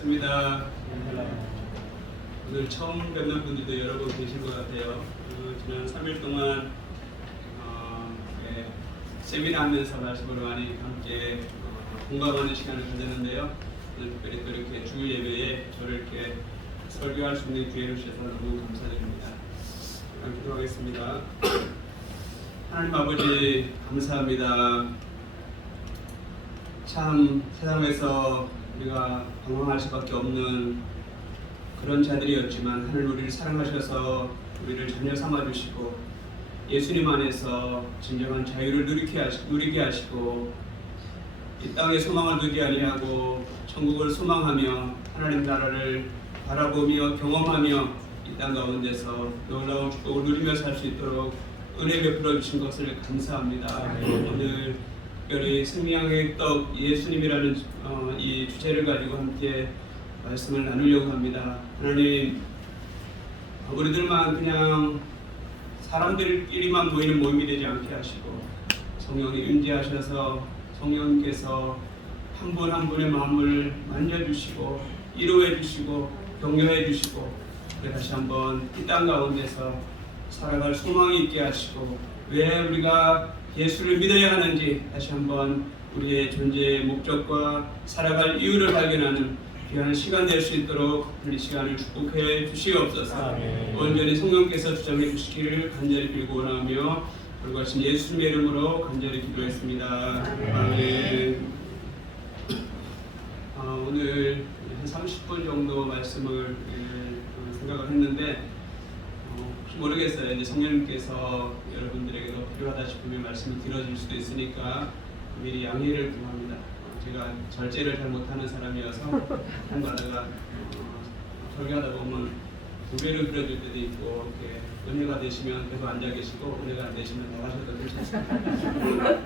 반갑습니다. 오늘 처음 뵙는 분들도 여러 분 계신 것 같아요. 지난 3일 동안 세미나 하면서 말씀으로 많이 함께 공감하는 시간을 가졌는데요. 오늘 특별히 또 이렇게 주일 예배에 저를 이렇게 설교할 수 있는 기회를 주셔서 너무 감사드립니다. 기도하겠습니다. 하나님 아버지 감사합니다. 참 세상에서 우리가 방황할 수밖에 없는 그런 자들이었지만 하늘 우리를 사랑하셔서 우리를 자녀 삼아주시고 예수님 안에서 진정한 자유를 누리게 하시고 이 땅에 소망을 두지 아니하고 천국을 소망하며 하나님 나라를 바라보며 경험하며 이 땅 가운데서 놀라운 축복을 누리며 살 수 있도록 은혜 베풀어 주신 것을 감사합니다. 오늘 특별히 생명의 떡 예수님이라는 이 주제를 가지고 함께 말씀을 나누려고 합니다. 하나님, 우리들만 그냥 사람들끼리만 모이는 모임이 되지 않게 하시고 성령이 임재하셔서 성령께서 한 분 한 분의 마음을 만져주시고 위로해 주시고 격려해 주시고 다시 한번 이 땅 가운데서 살아갈 소망이 있게 하시고 왜 우리가 예수를 믿어야 하는지 다시 한번 우리의 존재의 목적과 살아갈 이유를 발견하는 귀한 시간 될 수 있도록 우리 시간을 축복해 주시옵소서. 온전히 성령께서 주장해 주시기를 간절히 빌고 원하며 돌아가신 예수님의 이름으로 간절히 기도했습니다. 아멘. 오늘 한 30분 정도 말씀을 생각을 했는데 혹시 모르겠어요. 이제 성령님께서 여러분들에게도 필요하다 싶으면 말씀이 길어질 수도 있으니까 미리 양해를 구합니다. 제가 절제를 잘 못하는 사람이어서 한 가다가 설교하다 보면 고개를 들어줄 때도 있고 이렇게 은혜가 되시면 계속 앉아 계시고 은혜가 안 되시면 나가셔도 괜찮습니다.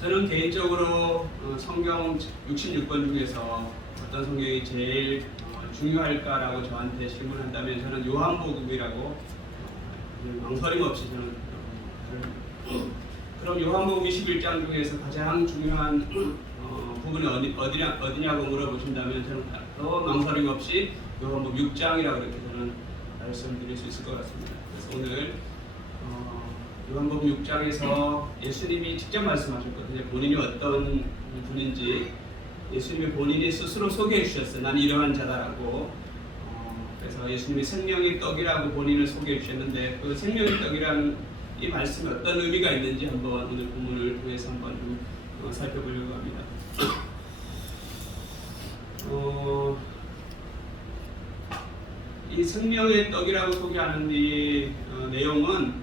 저는 개인적으로 성경 66권 중에서 어떤 성경이 제일 중요할까라고 저한테 질문한다면 저는 요한복음이라고 망설임 없이 저는 그럼 요한복음 21장 중에서 가장 중요한 부분이 어디냐고 물어보신다면 저는 더 망설임 없이 요한복음 6장이라고 이렇게 저는 말씀드릴 수 있을 것 같습니다. 그래서 오늘 요한복음 6장에서 예수님이 직접 말씀하셨거든요. 본인이 어떤 분인지 예수님이 본인이 스스로 소개해 주셨어요. 난 이러한 자다라고. 그래서 예수님이 생명의 떡이라고 본인을 소개해 주셨는데 그 생명의 떡이라는 이 말씀이 어떤 의미가 있는지 한번 오늘 본문을 통해서 한번 좀 살펴보려고 합니다. 이 생명의 떡이라고 소개하는 이 내용은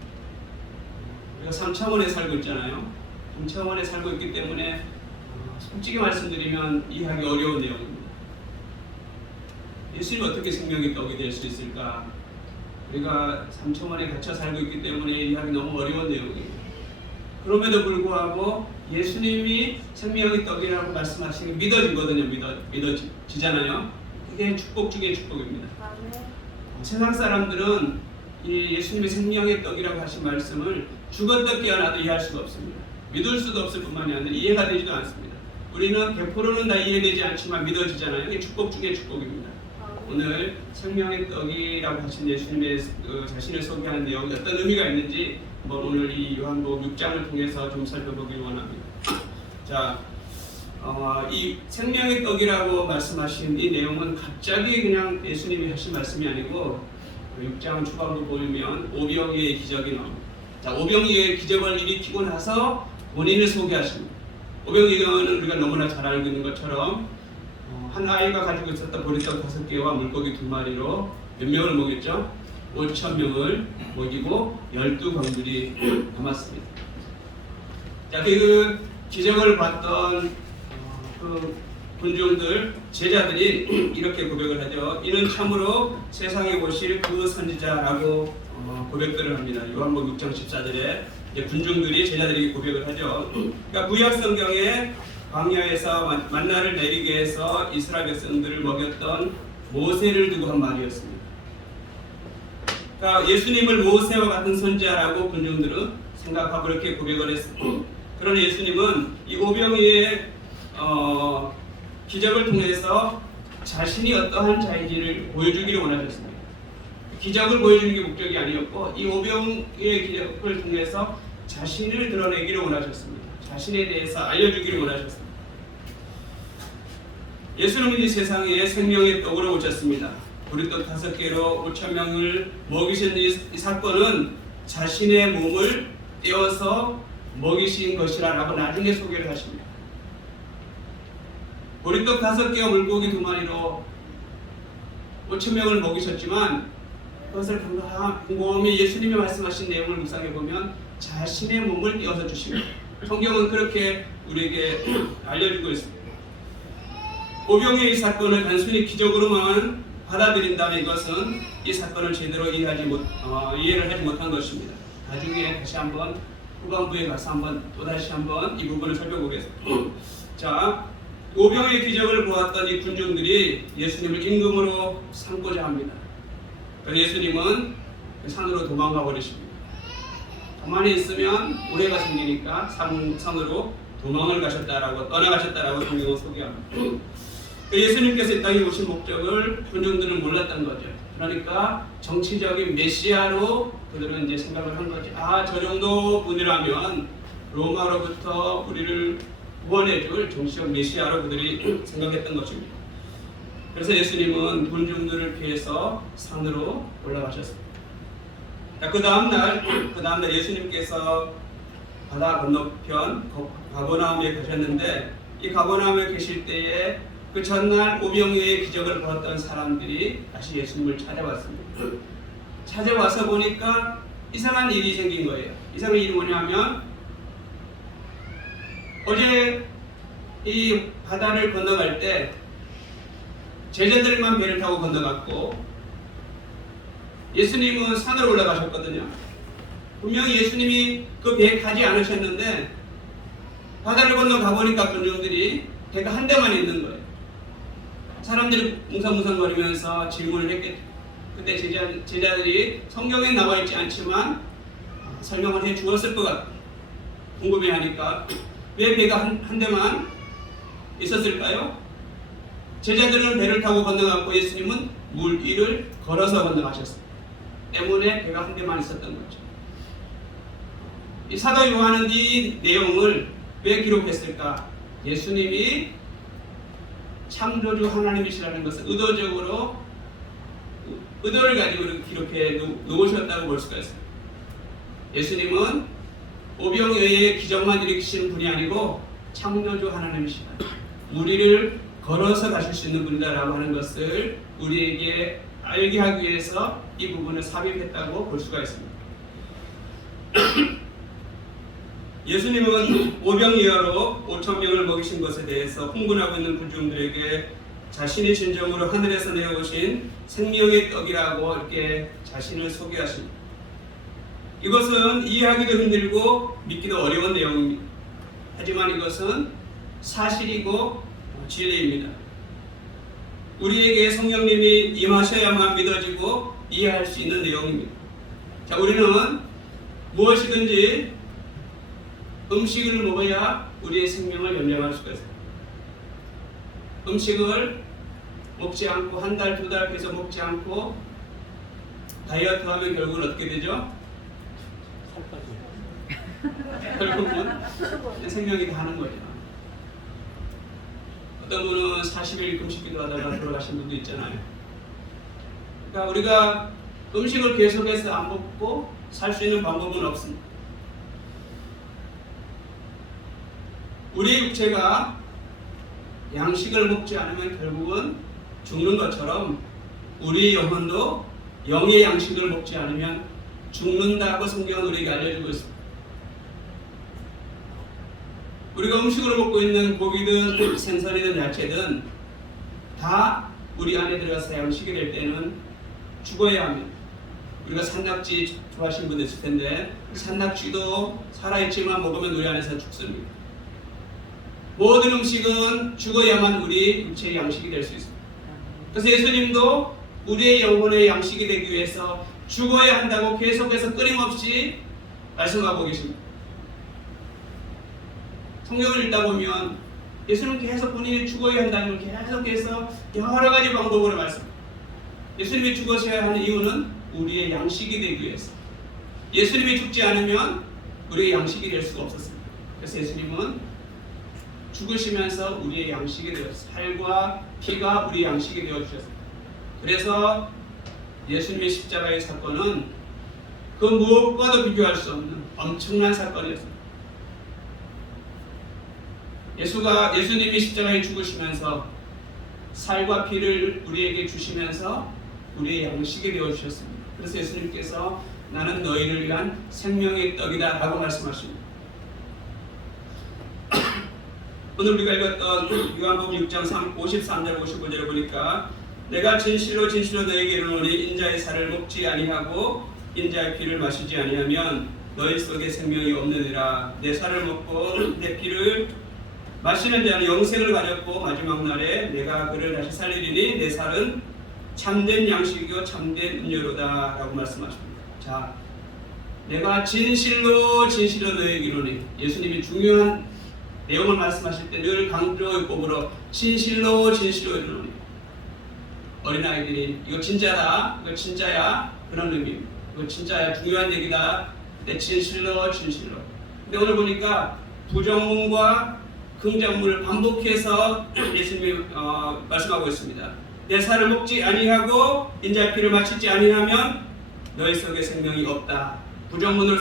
우리가 3차원에 살고 있잖아요. 3차원에 살고 있기 때문에 솔직히 말씀드리면 이해하기 어려운 내용입니다. 예수님이 어떻게 생명의 떡이 될 수 있을까? 우리가 3차원에 갇혀 살고 있기 때문에 이해하기 너무 어려운 내용입니다. 그럼에도 불구하고 예수님이 생명의 떡이라고 말씀하시는 게 믿어지거든요. 믿어지잖아요. 그게 축복 중에 축복입니다. 세상 사람들은 이 예수님이 생명의 떡이라고 하신 말씀을 죽었다 깨어나도 이해할 수가 없습니다. 믿을 수도 없을 뿐만이 아니라 이해가 되지도 않습니다. 우리는 100%는 다 이해되지 않지만 믿어지잖아요. 이게 축복 중에 축복입니다. 오늘 생명의 떡이라고 하신 예수님의 자신을 소개하는 내용이 어떤 의미가 있는지 한번 오늘 이 요한복음 6장을 통해서 좀 살펴보길 원합니다. 자, 이 생명의 떡이라고 말씀하신 이 내용은 갑자기 그냥 예수님이 하신 말씀이 아니고 6장 초반부 보면 오병이의 기적이 나옵니다. 자, 오병이의 기적을 일으키고 나서 본인을 소개하십니다. 오병이는 우리가 너무나 잘 알고 있는 것처럼 한 아이가 가지고 있었던 보리떡 5개와 물고기 2마리로 몇 명을 먹였죠? 5,000명을 먹이고 12광들이 남았습니다. 자, 그 기적을 봤던 그 군중들, 제자들이 이렇게 고백을 하죠. 이는 참으로 세상에 오실 그 선지자라고 고백들을 합니다. 요한복음 6장 14절에 군중들이 제자들에게 고백을 하죠. 그러니까 구약 성경에 광야에서 만나를 내리게 해서 이스라엘 백성들을 먹였던 모세를 두고 한 말이었습니다. 그러니까 예수님을 모세와 같은 선지자라고 군중들은 생각하고 이렇게 고백을 했습니다. 그러나 예수님은 이 오병이의 기적을 통해서 자신이 어떠한 자인지를 보여주기를 원하셨습니다. 기적을 보여주는 게 목적이 아니었고 이 오병의 기적을 통해서 자신을 드러내기를 원하셨습니다. 자신에 대해서 알려주기를 원하셨습니다. 예수는 이 세상에 생명의 떡으로 오셨습니다. 보리떡 5개로 5,000명을 먹이신 이 사건은 자신의 몸을 떼어서 먹이신 것이라고 나중에 소개를 하십니다. 보리떡 5개와 물고기 2마리로 5,000명을 먹이셨지만 그것을 곰곰이 예수님이 말씀하신 내용을 묵상해 보면 자신의 몸을 떼어서 주십니다. 성경은 그렇게 우리에게 알려주고 있습니다. 오병의 이 사건을 단순히 기적으로만 받아들인다면 이것은 이 사건을 제대로 이해를 하지 못한 것입니다. 나중에 다시 한번 후반부에 가서 또다시 한번 이 부분을 살펴보겠습니다. 자, 오병의 기적을 보았던 이 군중들이 예수님을 임금으로 삼고자 합니다. 그래서 예수님은 산으로 도망가 버리십니다. 가만히 있으면 오해가 생기니까 산으로 떠나가셨다라고 성경은 소개합니다. 예수님께서 이 땅에 오신 목적을 군중들은 몰랐던 거죠. 그러니까 정치적인 메시아로 그들은 이제 생각을 한 거죠. 저 정도 분이라면 로마로부터 우리를 구원해줄 정치적 메시아로 그들이 생각했던 것입니다. 그래서 예수님은 군중들을 피해서 산으로 올라가셨습니다. 그 다음날 예수님께서 바다 건너편 가버나움에 가셨는데 이 가버나움에 계실 때에 그 전날 오병이어의 기적을 보았던 사람들이 다시 예수님을 찾아왔습니다. 찾아와서 보니까 이상한 일이 생긴 거예요. 이상한 일이 뭐냐면 어제 이 바다를 건너갈 때 제자들만 배를 타고 건너갔고 예수님은 산으로 올라가셨거든요. 분명히 예수님이 그 배에 타지 않으셨는데 바다를 건너가 보니까 군중들이 배가 한 대만 있는 거예요. 사람들이 뭉성뭉성거리면서 질문을 했겠죠. 그때 제자들이 성경에 나와 있지 않지만 설명을 해 주었을 것 같아요. 궁금해하니까 왜 배가 한 대만 있었을까요? 제자들은 배를 타고 건너갔고 예수님은 물 위를 걸어서 건너가셨어요. 때문에 배가 한 대만 있었던 거죠. 이 사도 요한은 이 내용을 왜 기록했을까? 예수님이 창조주 하나님이시라는 것을 의도를 가지고 기록해 놓으셨다고 볼 수가 있어요. 예수님은 오병이어의 기적만 일으키시는 분이 아니고 창조주 하나님이시다. 우리를 걸어서 가실 수 있는 분이다라고 하는 것을 우리에게 알게 하기 위해서 이 부분을 삽입했다고 볼 수가 있습니다. 예수님은 오병이어로 5,000명을 먹이신 것에 대해서 흥분하고 있는 군중들에게 자신이 진정으로 하늘에서 내려오신 생명의 떡이라고 이렇게 자신을 소개하십니다. 이것은 이해하기도 힘들고 믿기도 어려운 내용입니다. 하지만 이것은 사실이고 진리입니다. 우리에게 성령님이 임하셔야만 믿어지고 이해할 수 있는 내용입니다. 자, 우리는 무엇이든지 음식을 먹어야 우리의 생명을 연장할 수가 있어요. 음식을 먹지 않고 한 달, 2달 계속 먹지 않고 다이어트 하면 결국은 어떻게 되죠? 결국은 생명이 다 하는 거죠. 어떤 분은 40일 금식기도 하다가 돌아가신 분도 있잖아요. 그러니까 우리가 음식을 계속해서 안 먹고 살 수 있는 방법은 없습니다. 우리 육체가 양식을 먹지 않으면 결국은 죽는 것처럼 우리 영혼도 영의 양식을 먹지 않으면 죽는다고 성경은 우리에게 알려주고 있습니다. 우리가 음식으로 먹고 있는 고기든 생선이든 야채든 다 우리 안에 들어가서 양식이 될 때는 죽어야 합니다. 우리가 산낙지 좋아하시는 분들 있을 텐데 산낙지도 살아있지만 먹으면 우리 안에서 죽습니다. 모든 음식은 죽어야만 우리 육체의 양식이 될 수 있습니다. 그래서 예수님도 우리의 영혼의 양식이 되기 위해서 죽어야 한다고 계속해서 끊임없이 말씀하고 계십니다. 성경을 읽다 보면 예수님은 계속 본인이 죽어야 한다는 걸 계속해서 여러 가지 방법으로 말씀합니다. 예수님이 죽으셔야 하는 이유는 우리의 양식이 되기 위해서. 예수님이 죽지 않으면 우리의 양식이 될 수가 없었습니다. 그래서 예수님은 죽으시면서 우리의 양식이 되었습니다. 살과 피가 우리의 양식이 되어주셨습니다. 그래서 예수님의 십자가의 사건은 그 무엇과도 비교할 수 없는 엄청난 사건이었습니다. 예수님이 십자가에 죽으시면서 살과 피를 우리에게 주시면서 우리의 양식이 되어주셨습니다. 그래서 예수님께서 나는 너희를 위한 생명의 떡이다 라고 말씀하십니다. 오늘 우리가 읽었던 요한복음 6장 53절 55절을 보니까 내가 진실로 진실로 너희에게 이르노니 인자의 살을 먹지 아니하고 인자의 피를 마시지 아니하면 너희 속에 생명이 없느니라. 내 살을 먹고 내 피를 마시는 자는 영생을 가졌고 마지막 날에 내가 그를 다시 살리리니 내 살은 참된 양식이요 참된 음료로다 라고 말씀하십니다. 자, 내가 진실로 진실로 너희에게 이르노니, 예수님이 중요한 내용을 말씀하실 때 늘 강조의 법으로 진실로 진실로 이르노니, 어린아이들이 이거 진짜다, 이거 진짜야, 그런 의미입니다. 이거 진짜야, 중요한 얘기다, 내 진실로 진실로. 근데 오늘 보니까 부정문과 긍정문을 반복해서 예수님이 말씀하고 있습니다. 내 살을 먹지 아니하고 인자의 피를 마시지 아니하면 너희 속에 생명이 없다. 부정문을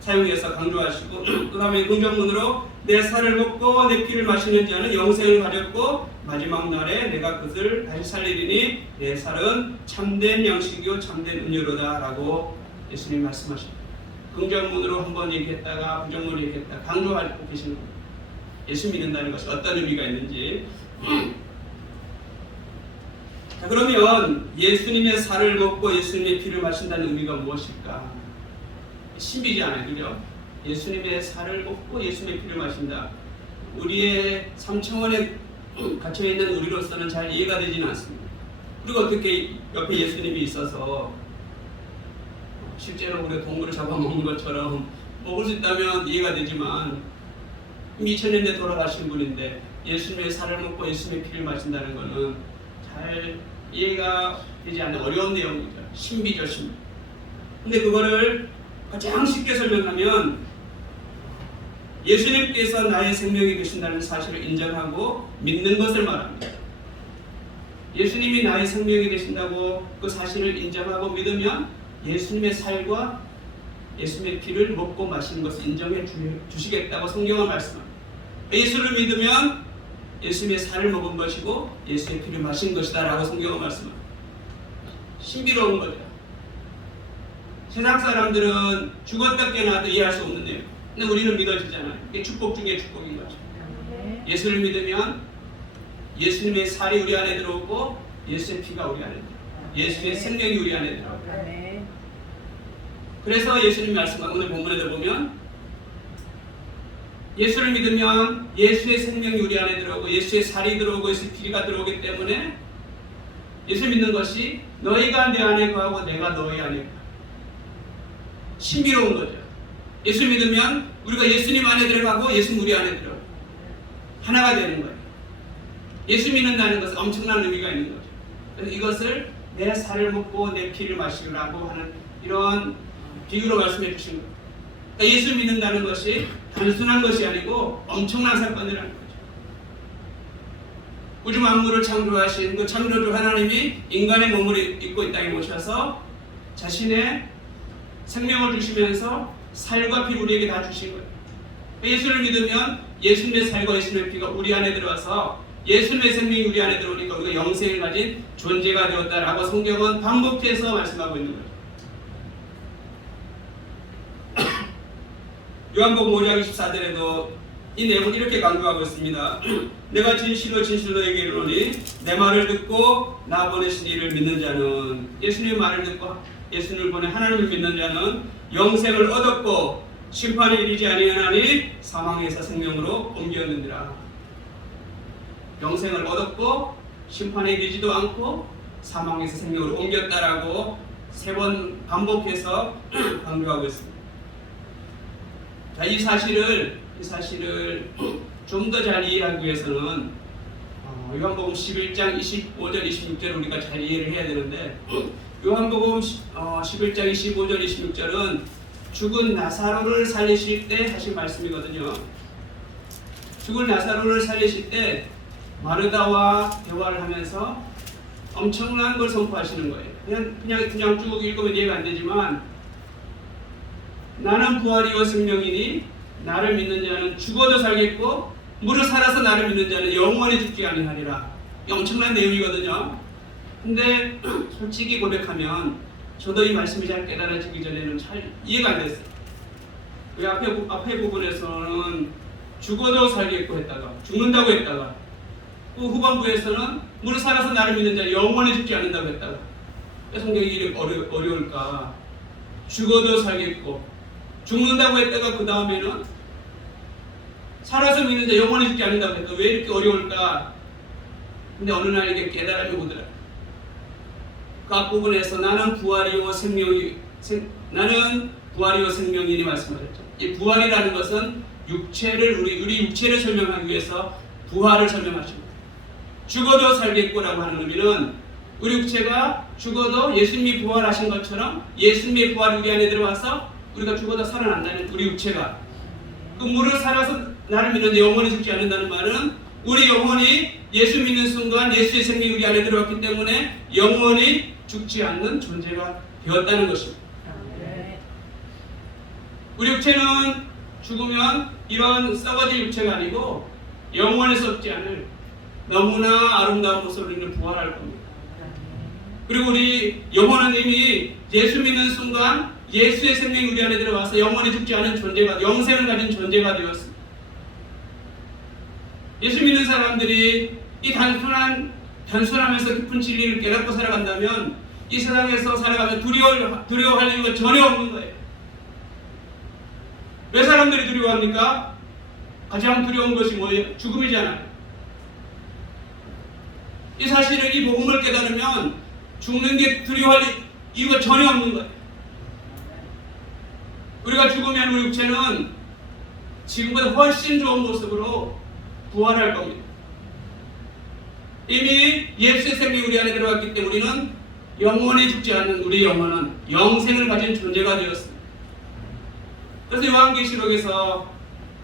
사용해서 강조하시고, 그 다음에 긍정문으로 내 살을 먹고 내 피를 마시는 자는 영생을 가졌고 마지막 날에 내가 그것을 다시 살리리니 내 살은 참된 양식이요 참된 음료로다 라고 예수님이 말씀하십니다. 긍정문으로 한번 얘기했다가 부정문으로 얘기했다가 강조하고 계시는 겁니다. 예수 믿는다는 것이 어떤 의미가 있는지. 자, 그러면 예수님의 살을 먹고 예수님의 피를 마신다는 의미가 무엇일까? 신비지 않아요, 그죠? 예수님의 살을 먹고 예수님의 피를 마신다. 우리의 삼청원에 갇혀있는 우리로서는 잘 이해가 되지는 않습니다. 그리고 어떻게 옆에 예수님이 있어서 실제로 우리가 동물을 잡아먹는 것처럼 먹을 수 있다면 이해가 되지만 2000년대 돌아가신 분인데 예수님의 살을 먹고 예수님의 피를 마신다는 것은 잘 이해가 되지 않는 어려운 내용이죠. 신비죠, 신비. 근데 그거를 가장 쉽게 설명하면 예수님께서 나의 생명이 되신다는 사실을 인정하고 믿는 것을 말합니다. 예수님이 나의 생명이 되신다고 그 사실을 인정하고 믿으면 예수님의 살과 예수님의 피를 먹고 마시는 것을 인정해 주시겠다고 성경은 말씀합니다. 예수를 믿으면 예수님의 살을 먹은 것이고 예수의 피를 마신 것이다 라고 성경은 말씀합니다. 신비로운 거죠. 세상 사람들은 죽었다 깨어나도 이해할 수 없는 내용. 근데 우리는 믿어지잖아요. 이게 축복 중에 축복인 거죠. 예수를 믿으면 예수님의 살이 우리 안에 들어오고 예수의 피가 우리 안에 들어오고 예수의 생명이 우리 안에 들어오고. 그래서 예수님 말씀하고 오늘 본문에도 보면 예수를 믿으면 예수의 생명이 우리 안에 들어오고 예수의 살이 들어오고 예수의 피가 들어오기 때문에 예수 믿는 것이 너희가 내 안에 거하고 내가 너희 안에 거하고 신비로운 거죠. 예수 믿으면 우리가 예수님 안에 들어가고 예수님 우리 안에 들어가고 하나가 되는 거예요. 예수 믿는다는 것은 엄청난 의미가 있는 거죠. 그래서 이것을 내 살을 먹고 내 피를 마시라고 하는 이런 비유로 말씀해 주신 거예요. 그러니까 예수 믿는다는 것이 단순한 것이 아니고 엄청난 사건이라는 거죠. 우주 만물을 창조하신 그 창조주 하나님이 인간의 몸을 입고 이 땅에 오셔서 자신의 생명을 주시면서 살과 피를 우리에게 다 주신 거예요. 예수를 믿으면 예수님의 살과 예수님의 피가 우리 안에 들어와서 예수님의 생명이 우리 안에 들어오니까 우리가 영생을 가진 존재가 되었다라고 성경은 반복해서 말씀하고 있는 거예요. 요한복음 5장 24절에도 이 내용을 이렇게 강조하고 있습니다. 내가 진실로 진실로 너희에게 이르노니 내 말을 듣고 나 보내신 이를 믿는 자는, 예수님의 말을 듣고 예수님을 보내 하나님을 믿는 자는 영생을 얻었고 심판에 이르지 아니하나니 사망에서 생명으로 옮겼느니라. 영생을 얻었고 심판에 이르지도 않고 사망에서 생명으로 옮겼다라고 3번 반복해서 강조하고 있습니다. 자, 이 사실을 이 사실을 좀 더 잘 이해하기 위해서는 요한복음 11장 25절 26절을 우리가 잘 이해를 해야 되는데, 요한복음 11장 25절 26절은 죽은 나사로를 살리실 때 하신 말씀이거든요. 죽은 나사로를 살리실 때 마르다와 대화를 하면서 엄청난 걸 선포하시는 거예요. 그냥 쭉 읽으면 이해가 안 되지만, 나는 부활이요 생명이니 나를 믿는 자는 죽어도 살겠고 무릇 살아서 나를 믿는 자는 영원히 죽지 아니하리라. 엄청난 내용이거든요. 근데 솔직히 고백하면 저도 이 말씀이 잘 깨달아지기 전에는 잘 이해가 안 됐어요. 그 앞에 부분에서는 죽어도 살겠고 했다가, 죽는다고 했다가, 또 후반부에서는 무릇 살아서 나를 믿는 자는 영원히 죽지 않는다고 했다가, 성경이 이렇게 어려울까? 죽어도 살겠고 죽는다고 했다가 그 다음에는 살아서 믿는 자 영원히 죽지 않는다고 했다가, 왜 이렇게 어려울까? 근데 어느 날 이게 깨달음이 오더라. 그 앞부분에서 나는 부활이요 생명이니 말씀하셨죠. 이 부활이라는 것은 육체를 우리 육체를 설명하기 위해서 부활을 설명하십니다. 죽어도 살겠고라고 하는 의미는 우리 육체가 죽어도 예수님이 부활하신 것처럼 예수님의 부활이 우리 안에 들어와서 우리가 죽어도 살아난다는 우리 육체가, 그 무릇 살아서 나를 믿는데 영원히 죽지 않는다는 말은 우리 영혼이 예수 믿는 순간 예수의 생명이 우리 안에 들어왔기 때문에 영원히 죽지 않는 존재가 되었다는 것입니다. 우리 육체는 죽으면 이런 썩어질 육체가 아니고 영원히 썩지 않을 너무나 아름다운 모습으로 우리는 부활할 겁니다. 그리고 우리 영혼은 이미 예수 믿는 순간 예수의 생명이 우리 안에 들어와서 영원히 죽지 않은 존재가, 영생을 가진 존재가 되었습니다. 예수 믿는 사람들이 이 단순하면서 깊은 진리를 깨닫고 살아간다면 이 세상에서 살아가면 두려워할 이유가 전혀 없는 거예요. 왜 사람들이 두려워합니까? 가장 두려운 것이 뭐예요? 죽음이잖아요. 이 사실을, 이 복음을 깨달으면 죽는 게 두려워할 이유가 전혀 없는 거예요. 우리가 죽으면 우리 육체는 지금보다 훨씬 좋은 모습으로 부활할 겁니다. 이미 예수의 생명이 우리 안에 들어왔기 때문에 우리는 영원히 죽지 않는 우리 영혼은 영생을 가진 존재가 되었습니다. 그래서 요한계시록에서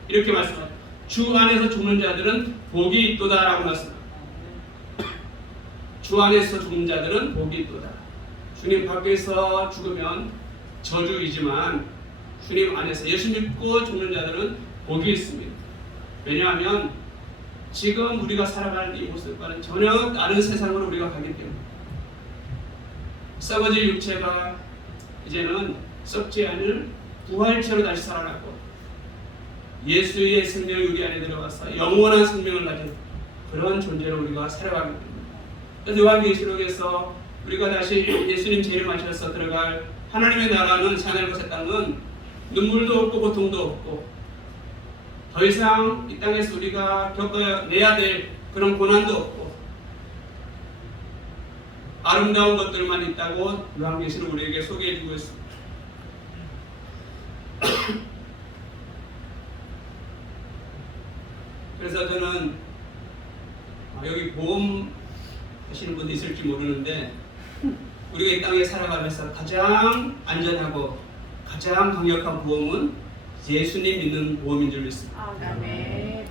이렇게 말씀합니다. 주 안에서 죽는 자들은 복이 있도다 라고 말씀합니다. 주 안에서 죽는 자들은 복이 있도다. 주님 밖에서 죽으면 저주이지만 주님 안에서 예수 믿고 죽는 자들은 복이 있습니다. 왜냐하면 지금 우리가 살아가는 이 모습과는 전혀 다른 세상으로 우리가 가기 때문에 썩어질 육체가 이제는 썩지 않을 부활체로 다시 살아나고 예수의 생명이 우리 안에 들어가서 영원한 생명을 가진 그런 존재로 우리가 살아가기 때문에, 그래서 요한계시록에서 우리가 다시 예수님 재림 하셔서 들어갈 하나님의 나라는 하늘 것의 땅은 눈물도 없고 고통도 없고 더 이상 이 땅에서 우리가 겪어내야 될 그런 고난도 없고 아름다운 것들만 있다고 요한계시록 우리에게 소개해주고 있습니다. 그래서 저는 여기 보험 하시는 분도 있을지 모르는데, 우리가 이 땅에 살아가면서 가장 안전하고 가장 강력한 보험은 예수님 믿는 보험인 줄 믿습니다. 아멘.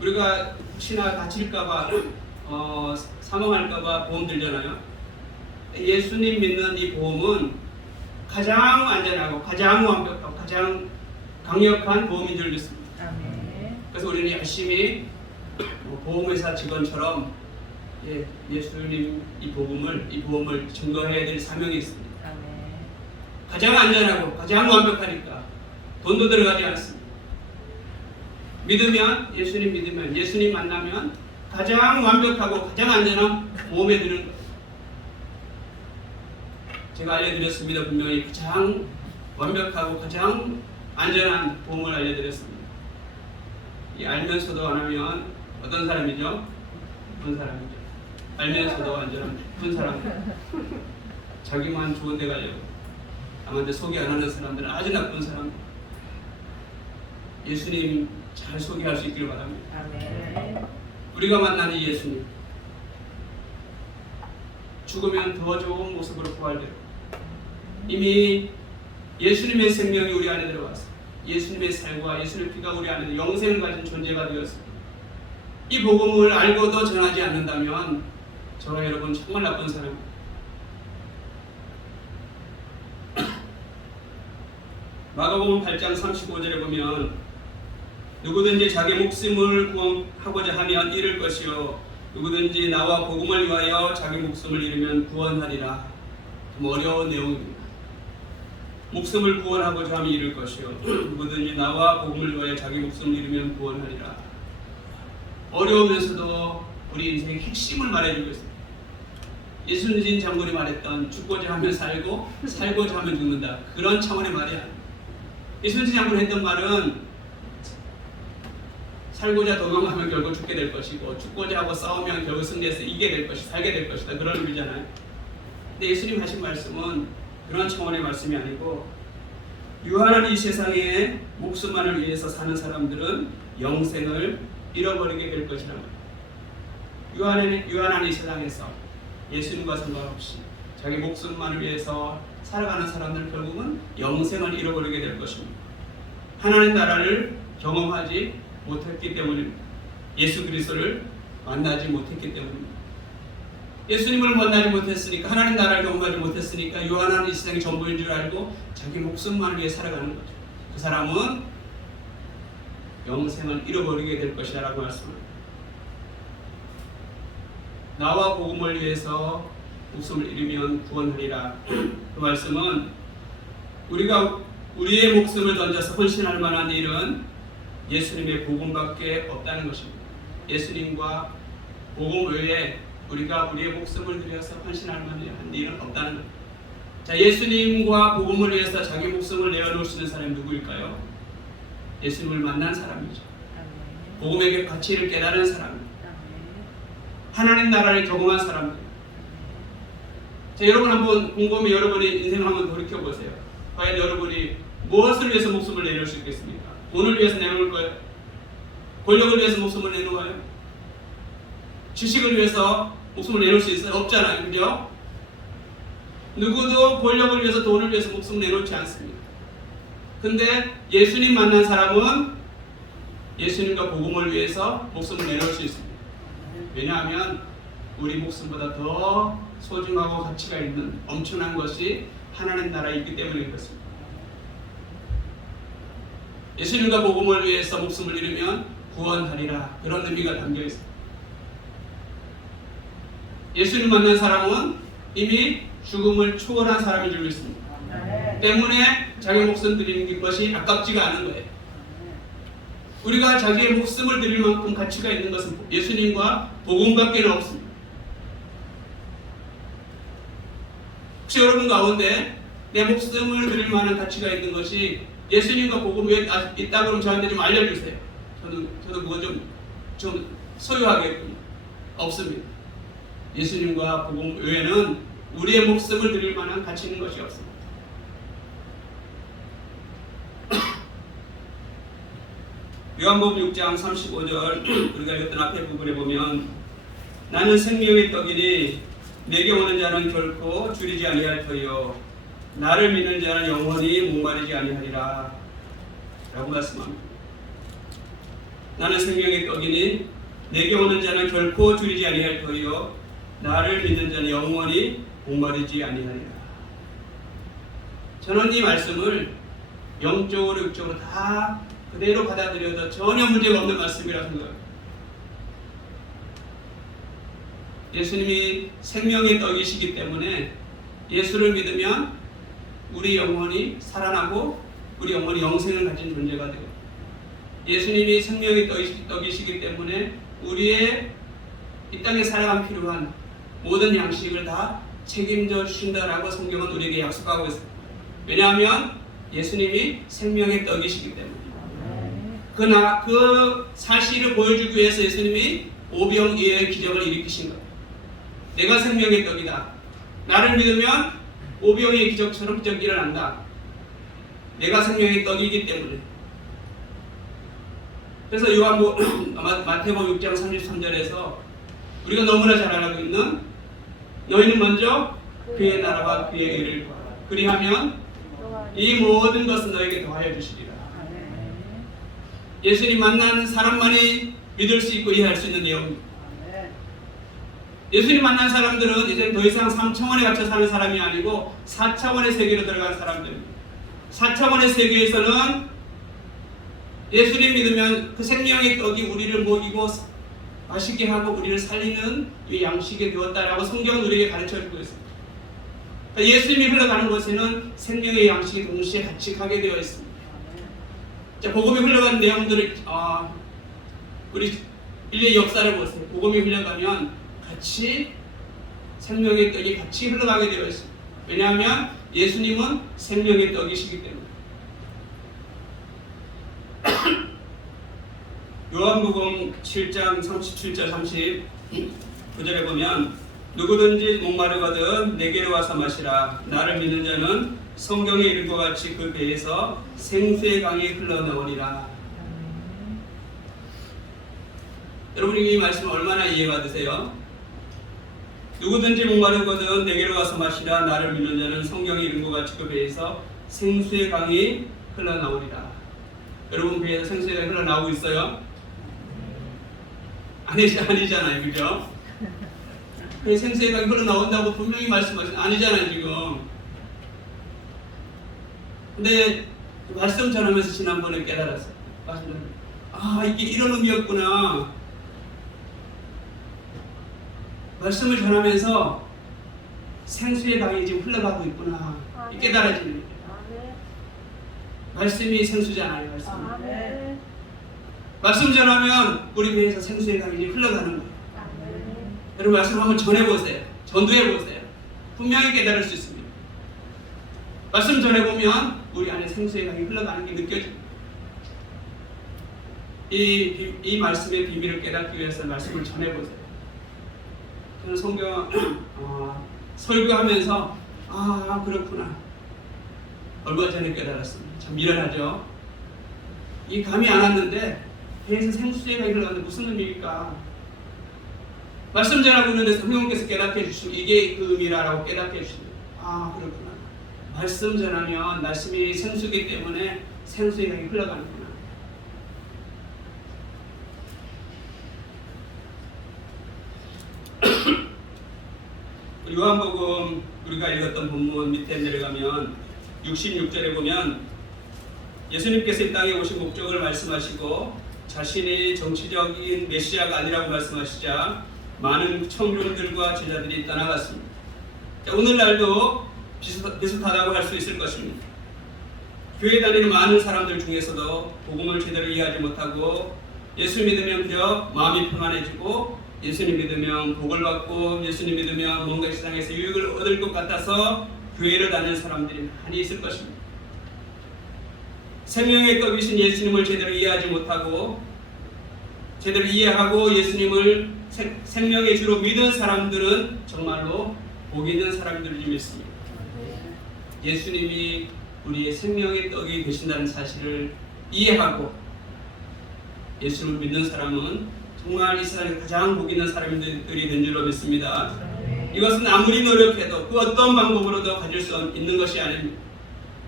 우리가 혹시나 다칠까봐 사망할까봐 보험 들잖아요. 예수님 믿는 이 보험은 가장 안전하고 가장 완벽하고 가장 강력한 보험인 줄 믿습니다. 아멘. 그래서 우리는 열심히 보험회사 직원처럼 예수님 이 보험을 증거해야 될 사명이 있습니다. 아멘. 가장 안전하고 가장 완벽하니까 돈도 들어가지 않습니다. 예수님 믿으면, 예수님 만나면 가장 완벽하고 가장 안전한 보험에 드는 거예요. 제가 알려드렸습니다. 분명히 가장 완벽하고 가장 안전한 보험을 알려드렸습니다. 알면서도 안 하면 어떤 사람이죠? 나쁜 사람이죠. 알면서도 안전한 나쁜 사람. 자기만 좋은 데 가려고 남한테 소개 안 하는 사람들은 아주 나쁜 사람. 예수님 잘 소개할 수 있기를 바랍니다. 아멘. 우리가 만난 이 예수님, 죽으면 더 좋은 모습으로 부활되고 이미 예수님의 생명이 우리 안에 들어와서 예수님의 살과 예수님의 피가 우리 안에 영생을 가진 존재가 되었습니다. 이 복음을 알고도 전하지 않는다면 저와 여러분 정말 나쁜 사람입니다. 마가복음 8장 35절에 보면 누구든지 자기 목숨을 구원하고자 하면 잃을 것이요 누구든지 나와 복음을 위하여 자기 목숨을 잃으면 구원하리라. 좀 어려운 내용입니다. 목숨을 구원하고자 하면 잃을 것이요 누구든지 나와 복음을 위하여 자기 목숨을 잃으면 구원하리라. 어려우면서도 우리 인생의 핵심을 말해주고 있습니다. 이순신 장군이 말했던 죽고자 하면 살고 살고자 하면 죽는다. 그런 차원의 말이 아닙니다. 이순신 장군이 했던 말은 살고자 도망하면 결국 죽게 될 것이고 죽고자 하고 싸우면 결국 승리해서 이기게 될 것이다. 살게 될 것이다. 그런 의미잖아요. 근데 예수님 하신 말씀은 그런 차원의 말씀이 아니고 유한한 이 세상에 목숨만을 위해서 사는 사람들은 영생을 잃어버리게 될 것이라고 합니다. 유한한 이 세상에서 예수님과 상관없이 자기 목숨만을 위해서 살아가는 사람들은 결국은 영생을 잃어버리게 될 것입니다. 하나님 나라를 경험하지 못했기 때문입니다. 예수 그리스도를 만나지 못했기 때문입니다. 예수님을 만나지 못했으니까 하나님 나라를 경험하지 못했으니까 유한한 이 세상이 전부인 줄 알고 자기 목숨만을 위해 살아가는 거죠. 그 사람은 영생을 잃어버리게 될 것이다 라고 말씀합니다. 나와 복음을 위해서 목숨을 잃으면 구원하리라. 그 말씀은 우리가 우리의 목숨을 던져서 헌신할 만한 일은 예수님의 복음밖에 없다는 것입니다. 예수님과 복음 외에 우리가 우리의 목숨을 들여서 헌신할 만한 일은 없다는 것. 자, 예수님과 복음을 위해서 자기 목숨을 내어놓을 수 있는 사람이 누구일까요? 예수님을 만난 사람이죠. 복음의 가치를 깨달은 사람입니다. 하나님 나라를 경험한 사람들. 자, 여러분 한번 곰곰이 여러분의 인생을 한번 돌이켜 보세요. 과연 여러분이 무엇을 위해서 목숨을 내놓을 수 있겠습니까? 돈을 위해서 내놓을 거예요? 권력을 위해서 목숨을 내놓아요? 지식을 위해서 목숨을 내놓을 수 있어요? 없잖아요. 그죠? 누구도 권력을 위해서 돈을 위해서 목숨을 내놓지 않습니다. 근데 예수님 만난 사람은 예수님과 복음을 위해서 목숨을 내놓을 수 있습니다. 왜냐하면 우리 목숨보다 더 소중하고 가치가 있는 엄청난 것이 하나님 나라에 있기 때문인 것입니다. 예수님과 복음을 위해서 목숨을 잃으면 구원하리라. 그런 의미가 담겨 있습니다. 예수님 만난 사람은 이미 죽음을 초월한 사람인 줄 믿습니다. 때문에 자기 목숨 드리는 것이 아깝지가 않은 거예요. 우리가 자기의 목숨을 드릴 만큼 가치가 있는 것은 예수님과 복음밖에 없습니다. 혹시 여러분 가운데 내 목숨을 드릴 만한 가치가 있는 것이 예수님과 복음 외에 있다 그러면 저한테 좀 알려주세요. 저도 그거 좀 소유하겠군요. 없습니다. 예수님과 복음 외에는 우리의 목숨을 드릴 만한 가치 있는 것이 없습니다. 요한복음 6장 35절 우리가 읽었던 앞에 부분에 보면 나는 생명의 떡이니 내게 오는 자는 결코 줄이지 아니할 터이요 나를 믿는 자는 영원히 목마르지 아니하리라 라고 말씀합니다. 나는 생명의 떡이니 내게 오는 자는 결코 줄이지 아니할 터이요 나를 믿는 자는 영원히 목마르지 아니하리라. 저는 이 말씀을 영적으로 육적으로 다 그대로 받아들여도 전혀 문제가 없는 말씀이라고 생각합니다. 예수님이 생명의 떡이시기 때문에 예수를 믿으면 우리 영혼이 살아나고 우리 영혼이 영생을 가진 존재가 되고 예수님이 생명의 떡이시기 때문에 우리의 이 땅에 살아가면 필요한 모든 양식을 다 책임져 주신다라고 성경은 우리에게 약속하고 있습니다. 왜냐하면 예수님이 생명의 떡이시기 때문에 그 사실을 보여주기 위해서 예수님이 오병이어의 기적을 일으키신 거예요. 내가 생명의 떡이다. 나를 믿으면 오병이어의 기적처럼 기적이 일어난다. 내가 생명의 떡이기 때문에 그래서 마태복음 6장 33절에서 우리가 너무나 잘 알고 있는 너희는 먼저 그의 나라와 그의 의를 구하라. 그리하면 이 모든 것은 너에게 더하여 주시리라. 예수님 만나는 사람만이 믿을 수 있고 이해할 수 있는 내용입니다. 예수님 만난 사람들은 이제 더 이상 3차원에 갇혀 사는 사람이 아니고 4차원의 세계로 들어간 사람들입니다. 4차원의 세계에서는 예수님 믿으면 그 생명의 떡이 우리를 먹이고 맛있게 하고 우리를 살리는 이 양식이 되었다라고 성경은 우리에게 가르쳐주고 있습니다. 그러니까 예수님이 흘러가는 곳에는 생명의 양식이 동시에 같이 가게 되어 있습니다. 자, 복음이 흘러가는 내용들을 우리 인류의 역사를 보세요. 복음이 흘러가면 같이 생명의 떡이 같이 흘러가게 되어 있습니다. 왜냐하면 예수님은 생명의 떡이시기 때문에. 요한복음 7장 37절 39절에 보면 누구든지 목마르거든 내게로 와서 마시라. 나를 믿는 자는 성경에 이른 것 같이 그 배에서 생수의 강이 흘러나오리라. 여러분이 이 말씀 얼마나 이해받으세요? 누구든지 목마르거든 내게로 와서 마시라. 나를 믿는 자는 성경에 이른 것 같이 그 배에서 생수의 강이 흘러나오리라. 여러분 배에서 생수의 강이 흘러나오고 있어요? 아니잖아요, 그죠? 그 생수의 강이 흘러나온다고 분명히 말씀하시는 아니잖아요, 지금. 근데 말씀 전하면서 지난번에 깨달았어요. 이게 이런 의미였구나. 말씀을 전하면서 생수의 강이 지금 흘러가고 있구나. 깨달아지는 거예요. 말씀이 생수잖아요, 말씀. 말씀 전하면 우리 배에서 생수의 강이 흘러가는 거예요. 여러분 말씀 한번 전해보세요. 전도해보세요. 분명히 깨달을 수 있습니다. 말씀 전해보면 우리 안에 생수의 강이 흘러가는 게 느껴집니다. 이 말씀의 비밀을 깨닫기 위해서 말씀을 전해보세요. 저는 성경 설교하면서 그렇구나. 얼마 전에 깨달았습니다. 참 미련하죠. 이 감이 안 왔는데 배에서 생수의 강이 흘러가는데 무슨 의미일까? 말씀 전하고 있는데 성령께서 깨닫게 해주시고 이게 그 의미라고 깨닫게 해주시고 그렇구나. 말씀 전하면 말씀이 생수이기 때문에 생수의 강이 흘러가는구나. 요한복음 우리가 읽었던 본문 밑에 내려가면 66절에 보면 예수님께서 이 땅에 오신 목적을 말씀하시고 자신이 정치적인 메시아가 아니라고 말씀하시자 많은 청중들과 제자들이 떠나갔습니다. 오늘날도 비슷하다고 할 수 있을 것입니다. 교회 다니는 많은 사람들 중에서도 복음을 제대로 이해하지 못하고 예수 믿으면 그저 마음이 평안해지고 예수님 믿으면 복을 받고 예수님 믿으면 뭔가 세상에서 유익을 얻을 것 같아서 교회를 다니는 사람들이 많이 있을 것입니다. 생명의 떡이신 예수님을 제대로 이해하지 못하고 제대로 이해하고 예수님을 생명의 주로 믿은 사람들은 정말로 복 있는 사람들을 믿습니다. 예수님이 우리의 생명의 떡이 되신다는 사실을 이해하고 예수님을 믿는 사람은 정말 이 세상에 가장 복 있는 사람들이 된 줄로 믿습니다. 이것은 아무리 노력해도 그 어떤 방법으로도 가질 수 있는 것이 아닙니다.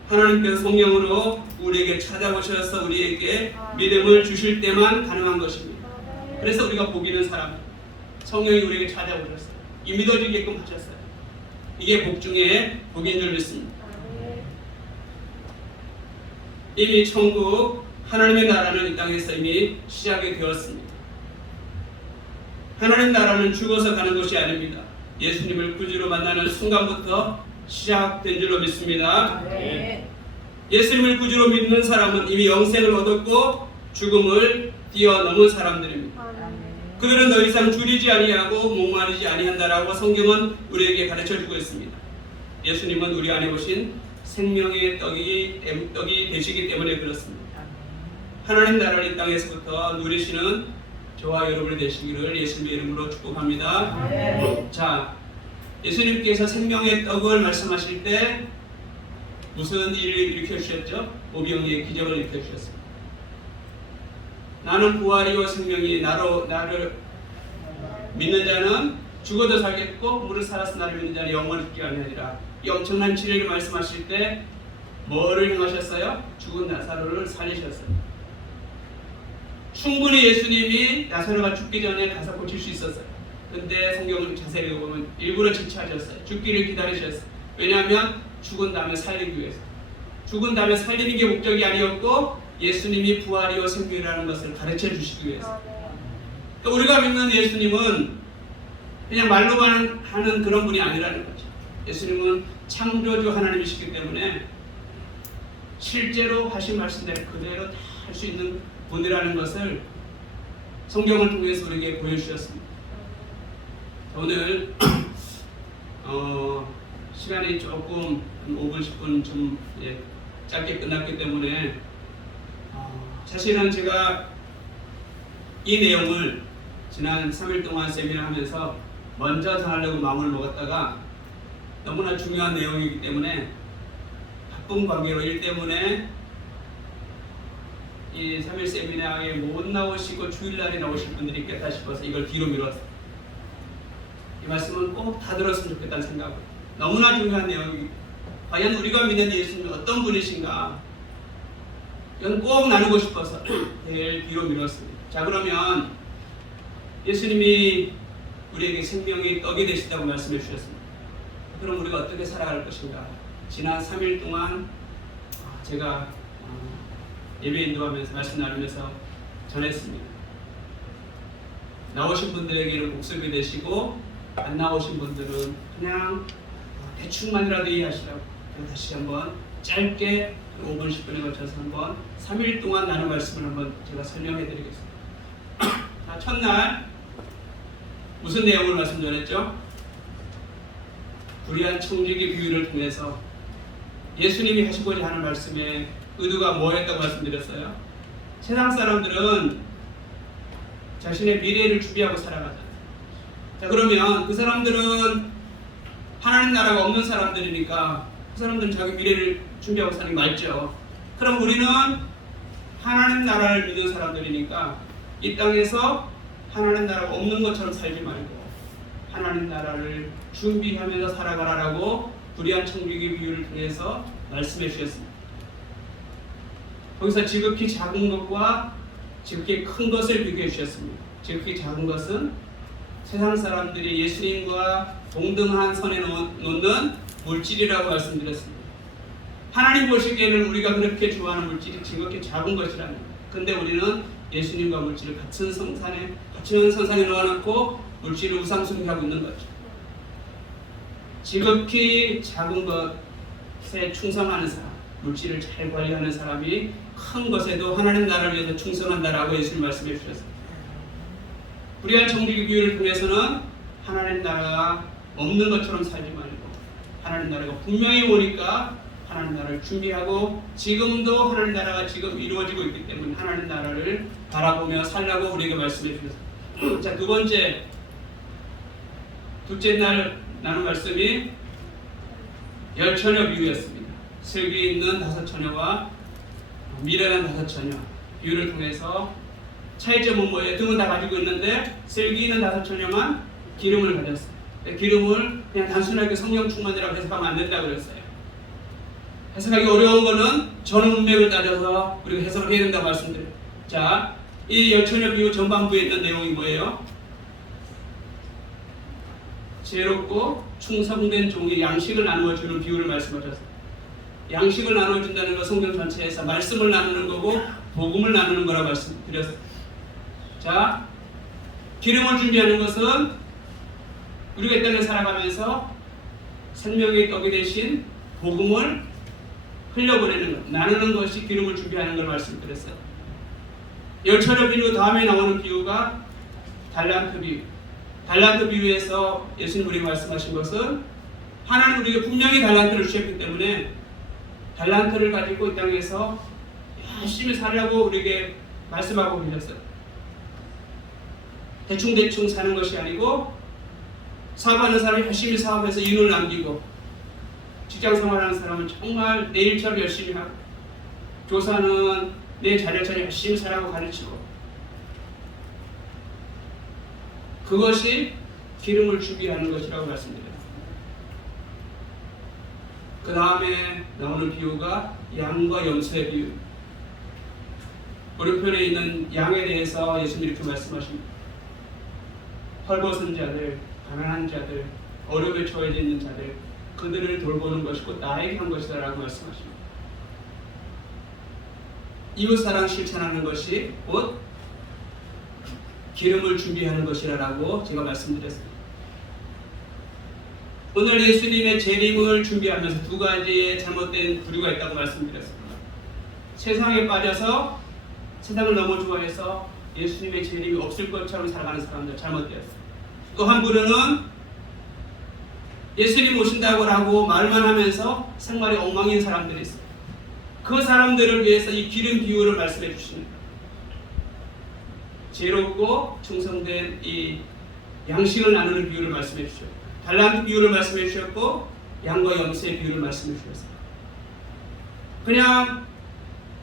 하나님께서 성령으로 우리에게 찾아오셔서 우리에게 믿음을 주실 때만 가능한 것입니다. 그래서 우리가 복 있는 사람, 성령이 우리에게 찾아오셨어요. 이 믿어지게끔 하셨어요. 이게 복 중에 복인 줄 믿습니다. 이미 천국 하나님의 나라는 이 땅에서 이미 시작이 되었습니다. 하나님 나라는 죽어서 가는 것이 아닙니다. 예수님을 구주로 만나는 순간부터 시작된 줄로 믿습니다. 예수님을 구주로 믿는 사람은 이미 영생을 얻었고 죽음을 뛰어넘은 사람들입니다. 그들은 더 이상 줄이지 아니하고 목마르지 아니한다라고 성경은 우리에게 가르쳐주고 있습니다. 예수님은 우리 안에 오신 생명의 떡이 되시기 때문에 그렇습니다. 하나님 나라를 이 땅에서부터 누리시는 저와 여러분이 되시기를 예수님의 이름으로 축복합니다. 자, 예수님께서 생명의 떡을 말씀하실 때 무슨 일을 일으켜 주셨죠? 오병이의 기적을 일으켜 주셨습니다. 나는 부활이요 생명이 나를 믿는 자는 죽어도 살겠고 무릇 살아서 나를 믿는 자는 영원히 죽게 아니하리라. 이 엄청난 진리를 말씀하실 때 뭐를 행하셨어요? 죽은 나사로를 살리셨어요. 충분히 예수님이 나사로가 죽기 전에 가서 고칠 수 있었어요. 근데 성경을 자세히 보면 일부러 지체하셨어요. 죽기를 기다리셨어요. 왜냐하면 죽은 다음에 살리기 위해서. 죽은 다음에 살리는 게 목적이 아니었고 예수님이 부활이요 생명이라는 것을 가르쳐 주시기 위해서. 그러니까 우리가 믿는 예수님은 그냥 말로만 하는 그런 분이 아니라는 거죠. 예수님은 창조주 하나님이시기 때문에 실제로 하신 말씀대로 그대로 다 할 수 있는 분이라는 것을 성경을 통해서 우리에게 보여주셨습니다. 오늘 시간이 조금 5분 10분 좀 짧게 끝났기 때문에 사실은 제가 이 내용을 지난 3일 동안 세미나 하면서 먼저 전하려고 마음을 먹었다가 너무나 중요한 내용이기 때문에 바쁜 관계로 일 때문에 이 3일 세미나에 못 나오시고 주일날에 나오실 분들이 있겠다 싶어서 이걸 뒤로 미뤘어요. 이 말씀은 꼭 다 들었으면 좋겠다는 생각으로. 너무나 중요한 내용이 과연 우리가 믿는 예수님은 어떤 분이신가 이건 꼭 나누고 싶어서 제일 뒤로 미뤘습니다. 자, 그러면 예수님이 우리에게 생명의 떡이 되신다고 말씀해 주셨습니다. 그럼 우리가 어떻게 살아갈 것인가? 지난 3일 동안 제가 예배 인도하면서 말씀 나누면서 전했습니다. 나오신 분들에게는 복습이 되시고 안 나오신 분들은 그냥 대충만이라도 이해하시라고 다시 한번 짧게 5분 10분에 걸쳐서 한번 3일 동안 나눈 말씀을 한번 제가 설명해 드리겠습니다. 자, 첫날 무슨 내용을 말씀 전했죠? 불의한 청지기 비유를 통해서 예수님이 하시고자 하는 말씀의 의도가 뭐였다고 말씀드렸어요? 세상 사람들은 자신의 미래를 준비하고 살아가잖아요. 자, 그러면 그 사람들은 하나님 나라가 없는 사람들이니까 그 사람들은 자기 미래를 준비하고 사는 게 맞죠. 그럼 우리는 하나님 나라를 믿는 사람들이니까 이 땅에서 하나님 나라가 없는 것처럼 살지 말고 하나님 나라를 준비하면서 살아가라라고 불의한 청지기 비유를 통해서 말씀해 주셨습니다. 거기서 지극히 작은 것과 지극히 큰 것을 비교해 주셨습니다. 지극히 작은 것은 세상 사람들이 예수님과 동등한 선에 놓는 물질이라고 말씀드렸습니다. 하나님 보시기에는 우리가 그렇게 좋아하는 물질이 지극히 작은 것이라는 거예요. 근데 우리는 예수님과 물질을 같은 선상에 놓아놓고 물질을 우상숭배하고 있는 거죠. 지극히 작은 것에 충성하는 사람, 물질을 잘 관리하는 사람이 큰 것에도 하나님 나라를 위해서 충성한다라고 예수님 말씀해 주셨습니다. 불의한 청지기 비유를 통해서는 하나님 나라가 없는 것처럼 살지 말고 하나님 나라가 분명히 오니까 하나님 나라를 준비하고 지금도 하나님 나라가 지금 이루어지고 있기 때문에 하나님 나라를 바라보며 살라고 우리에게 말씀해 주셨습니다. 자, 둘째 날 나눈 말씀이 열처녀 비유였습니다. 슬기 있는 5처녀와 미련한 5처녀 비유를 통해서 차이점은 뭐예요? 등은 다 가지고 있는데 슬기 있는 5처녀만 기름을 가졌어요. 기름을 그냥 단순하게 성령 충만이라고 해석하면 안 된다고 그랬어요. 해석하기 어려운 거는 전후 문맥을 따져서 우리가 해석을 해야 된다고 말씀드려요. 자, 이 열처녀 비유 전반부에 있는 내용이 뭐예요? 지혜롭고 충성된 종이 양식을 나누어주는 비유를 말씀하셨어요. 양식을 나눠준다는 건 성경 전체에서 말씀을 나누는 거고 복음을 나누는 거라고 말씀드렸어요. 자, 기름을 준비하는 것은 우리가 이 땅을 살아가면서 생명의 떡이 되신 복음을 흘려보내는 것, 나누는 것이 기름을 준비하는 걸 말씀드렸어요. 열처녀 비유 다음에 나오는 비유가 달란트 비유. 달란트 비유에서 예수님 우리가 말씀하신 것은 하나님 우리에게 분명히 달란트를 주셨기 때문에 달란트를 가지고 이 땅에서 열심히 살라고 우리에게 말씀하고 계셨어요. 대충 사는 것이 아니고 사업하는 사람이 열심히 사업해서 인을 남기고 직장 생활하는 사람은 정말 내일처럼 열심히 하고 교사는 내 자녀처럼 열심히 살라고 가르치고 그것이 기름을 준비하는 것이라고 말씀드렸습니다. 그 다음에 나오는 비유가 양과 염소의 비유. 오른편에 있는 양에 대해서 예수님이 이렇게 말씀하십니다. 헐벗은 자들, 가난한 자들, 어려움에 처해져 있는 자들, 그들을 돌보는 것이 곧 나에게 한 것이다 라고 말씀하십니다. 이웃사랑 실천하는 것이 곧 기름을 준비하는 것이라고 제가 말씀드렸습니다. 오늘 예수님의 재림을 준비하면서 두 가지의 잘못된 부류가 있다고 말씀드렸습니다. 세상에 빠져서 세상을 너무 좋아해서 예수님의 재림이 없을 것처럼 살아가는 사람들 잘못되었어요. 또 한 부류는 예수님 오신다고 하고 말만 하면서 생활이 엉망인 사람들이 있어요. 그 사람들을 위해서 이 기름 비유를 말씀해 주십니다. 지혜롭고 충성된 이 양식을 나누는 비유를 말씀해 주셨고, 달란트 비유를 말씀해 주셨고, 양과 염소의 비유를 말씀해 주셨어요. 그냥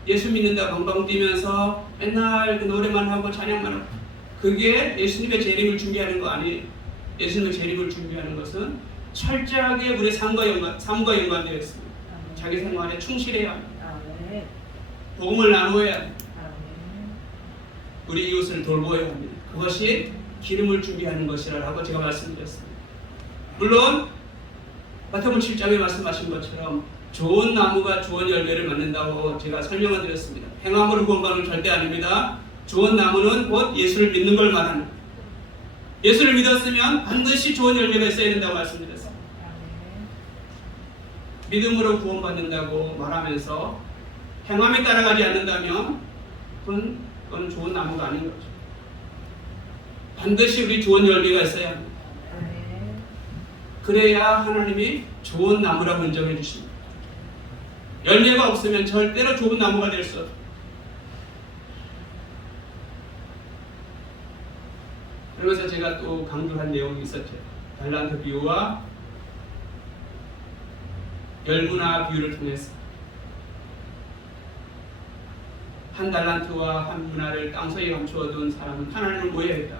예수 믿는다 방방 뛰면서 맨날 그 노래만 하고 찬양만 하고, 그게 예수님의 재림을 준비하는 거 아니에요. 예수님의 재림을 준비하는 것은 철저하게 우리의 삶과 연관되어 있습니다. 자기 생활에 충실해야 합니다. 복음을 나누어야 합니다. 우리 이웃을 돌보아야 합니다. 그것이 기름을 준비하는 것이라고 제가 말씀드렸습니다. 물론 마태복음 7장에 말씀하신 것처럼 좋은 나무가 좋은 열매를 맺는다고 제가 설명을 드렸습니다. 행함으로 구원받는 건 절대 아닙니다. 좋은 나무는 곧 예수를 믿는 걸 말하는, 예수를 믿었으면 반드시 좋은 열매가 있어야 된다고 말씀드렸습니다. 믿음으로 구원받는다고 말하면서 행함에 따라가지 않는다면 그건 좋은 나무가 아닌 거죠. 반드시 우리 좋은 열매가 있어야 합니다. 그래야 하나님이 좋은 나무라고 인정해 주십니다. 열매가 없으면 절대로 좋은 나무가 될 수 없어요. 그러면서 제가 또 강조한 내용이 있었죠. 달란트 비유와 열무나 비유를 통해서 한 달란트와 한 문화를 땅속에 감추어둔 사람은 하나님을 모해했다.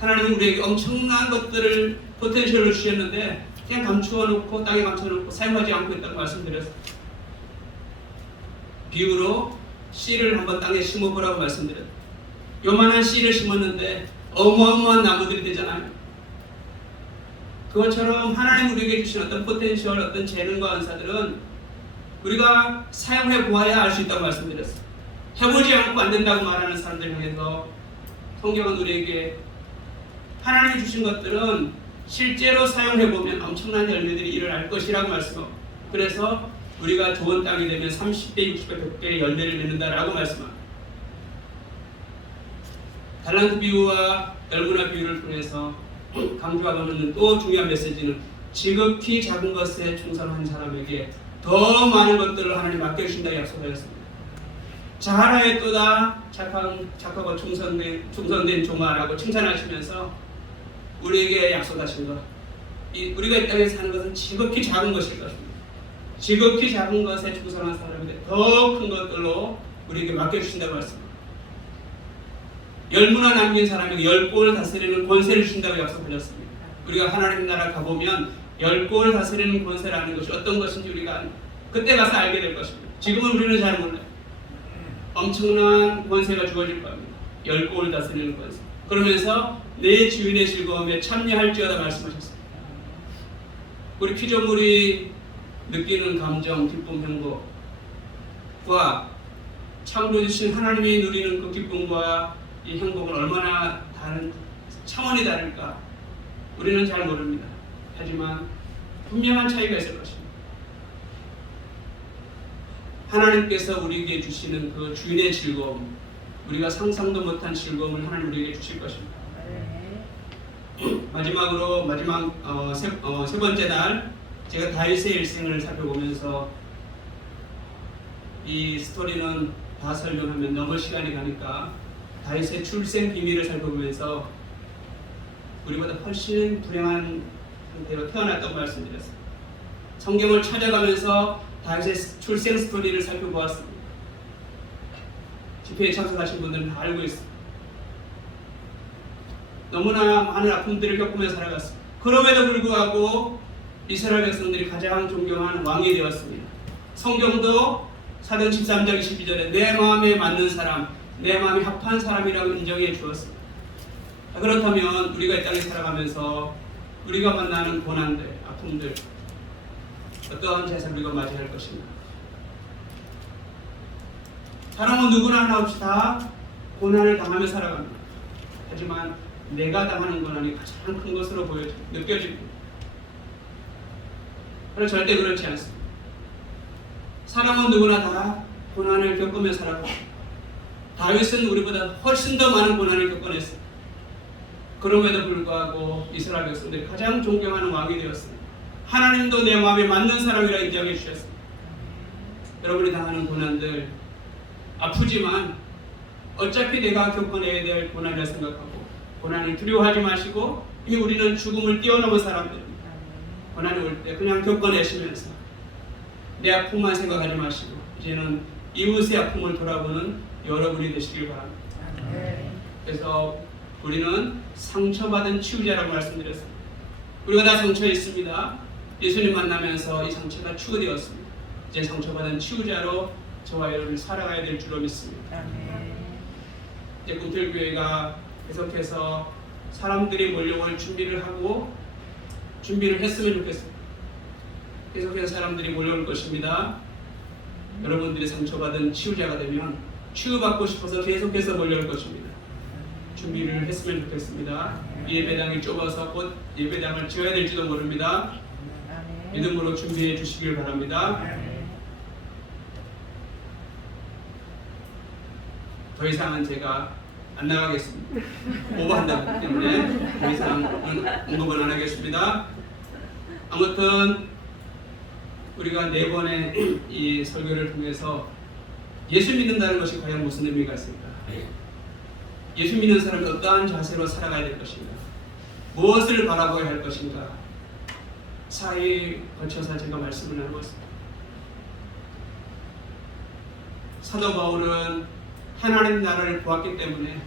하나님은 우리에게 엄청난 것들을 포텐셜을 주셨는데 그냥 감추어놓고 땅에 감춰놓고 사용하지 않고 있다고 말씀드렸어요. 비유로 씨를 한번 땅에 심어보라고 말씀드렸어요. 요만한 씨를 심었는데 어마어마한 나무들이 되잖아요. 그것처럼 하나님 우리에게 주신 어떤 포텐셜, 어떤 재능과 은사들은 우리가 사용해 보아야 알 수 있다고 말씀드렸어요. 해보지 않고 안 된다고 말하는 사람들 향해서 성경은 우리에게 하나님이 주신 것들은 실제로 사용해 보면 엄청난 열매들이 일어날 것이라고 말씀하고, 그래서 우리가 좋은 땅이 되면 30배, 60배, 100배의 열매를 맺는다라고 말씀합니다. 달란트 비유와 열무나 비유를 통해서 강조하고 있는 또 중요한 메시지는 지극히 작은 것에 충성한 사람에게 더 많은 것들을 하나님 맡겨주신다고 약속하였습니다. 잘하였도다 착하고 충성된 종아라고 칭찬하시면서 우리에게 약속하신 것, 우리가 이 땅에 사는 것은 지극히 작은 것일 것입니다. 지극히 작은 것에 충성한 사람에게 더 큰 것들로 우리에게 맡겨주신다고 말씀합니다. 열무나 남긴 사람에게 10골을 다스리는 권세를 주신다고 약속하셨습니다. 우리가 하나님 나라 가보면 10골을 다스리는 권세라는 것이 어떤 것인지 우리가 그때 가서 알게 될 것입니다. 지금은 우리는 잘 몰라요. 엄청난 권세가 주어질 겁니다. 10골을 다스리는 권세. 그러면서 내 주인의 즐거움에 참여할지어다 말씀하셨습니다. 우리 피조물이 느끼는 감정, 기쁨, 행복과 창조주신 하나님이 누리는 그 기쁨과 이 행복은 얼마나 다른 차원이 다를까 우리는 잘 모릅니다. 하지만 분명한 차이가 있을 것입니다. 하나님께서 우리에게 주시는 그 주인의 즐거움, 우리가 상상도 못한 즐거움을 하나님 우리에게 주실 것입니다. 마지막으로 세 번째 날 제가 다윗의 일생을 살펴보면서, 이 스토리는 다 설명하면 너무 시간이 가니까 다윗의 출생 비밀을 살펴보면서 우리보다 훨씬 불행한 상태로 태어났다고 말씀드렸습니다. 성경을 찾아가면서 다윗의 출생 스토리를 살펴보았습니다. 집회에 참석하신 분들은 다 알고 있습니다. 너무나 많은 아픔들을 겪으며 살아갔습니다. 그럼에도 불구하고 이스라엘 백성들이 가장 존경하는 왕이 되었습니다. 성경도 사도행 13장 22절에 내 마음에 맞는 사람, 내 마음에 합한 사람이라고 인정해 주었습니다. 그렇다면 우리가 이 땅에 살아가면서 우리가 만나는 고난들, 아픔들, 어떠한 재산 우리가 맞이할 것인가? 사람은 누구나 하나 없이 다 고난을 당하며 살아갑니다. 하지만 내가 당하는 고난이 가장 큰 것으로 느껴집니다. 그러나 절대 그렇지 않습니다. 사람은 누구나 다 고난을 겪으며 살아갑니다. 다윗은 우리보다 훨씬 더 많은 고난을 겪어냈습니다. 그럼에도 불구하고 이스라엘 백성들이 가장 존경하는 왕이 되었습니다. 하나님도 내 마음에 맞는 사람이라 인정해 주셨습니다. 여러분이 당하는 고난들 아프지만 어차피 내가 겪어내야 될 고난이라 생각하고 고난을 두려워하지 마시고 이미 우리는 죽음을 뛰어넘은 사람들입니다. 고난이 올 때 그냥 겪어내시면서 내 아픔만 생각하지 마시고 이제는 이웃의 아픔을 돌아보는 여러분이 되시길 바랍니다. 그래서 우리는 상처받은 치유자라고 말씀드렸습니다. 우리가 다 상처에 있습니다. 예수님 만나면서 이 상처가 치유되었습니다. 이제 상처받은 치유자로 저와 여러분이 살아가야 될 줄로 믿습니다. 이제 꿈틀교회가 계속해서 사람들이 몰려올 준비를 했으면 좋겠습니다. 계속해서 사람들이 몰려올 것입니다. 여러분들이 상처받은 치유자가 되면 치유받고 싶어서 계속해서 몰려올 것입니다. 준비를 했으면 좋겠습니다. 예배당이 좁아서 곧 예배당을 지어야 될지도 모릅니다. 믿음으로 준비해 주시길 바랍니다. 더 이상은 제가 안 나가겠습니다. 오버한다기 때문에 더 이상 언급을 안 하겠습니다. 아무튼 우리가 4번의 이 설교를 통해서 예수 믿는다는 것이 과연 무슨 의미가 있을까? 예수 믿는 사람이 어떠한 자세로 살아가야 될 것인가? 무엇을 바라봐야 할 것인가? 사이 거쳐서 제가 말씀을 나누었습니다. 사도 바울은 하나님 나라를 보았기 때문에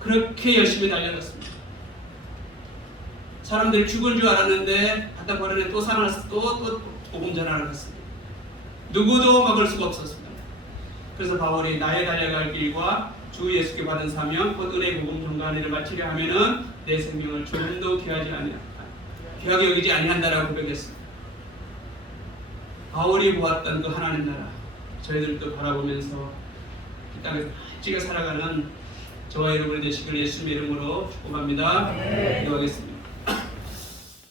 그렇게 열심히 달려갔습니다. 사람들이 죽을 줄 알았는데 갖다 버리네 또 살아나서 또 복음 전하러 갔습니다. 누구도 막을 수가 없었습니다. 그래서 바울이 나의 달려갈 길과 주 예수께 받은 사명 곧 은혜 복음 전가하는 일을 마치려 하면은 내 생명을 조금도 귀하게 여기지 아니한다라고 고백했습니다. 바울이 보았던 그 하나님 나라 저희들도 바라보면서 이 땅에서 멋지게 살아가는 저와 여러분이 되시길 예수님의 이름으로 축복합니다. 기도하겠습니다.